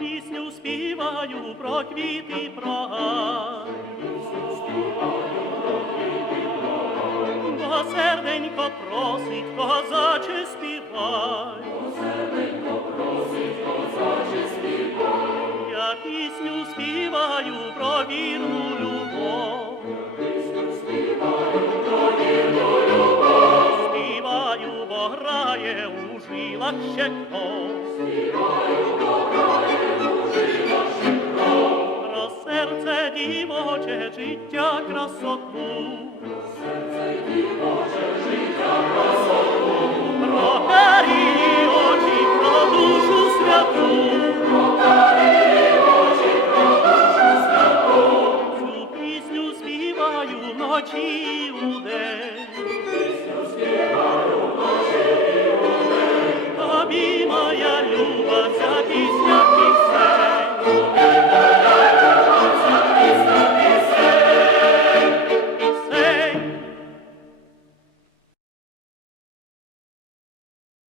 пісню співаю про квіти, про гай. Бо серденько просить, козаче, співай. Я пісню співаю про вірну любов. Співаю, бо грає у жилах ще кров. Про серце дівоче життя красоту. Про карі очі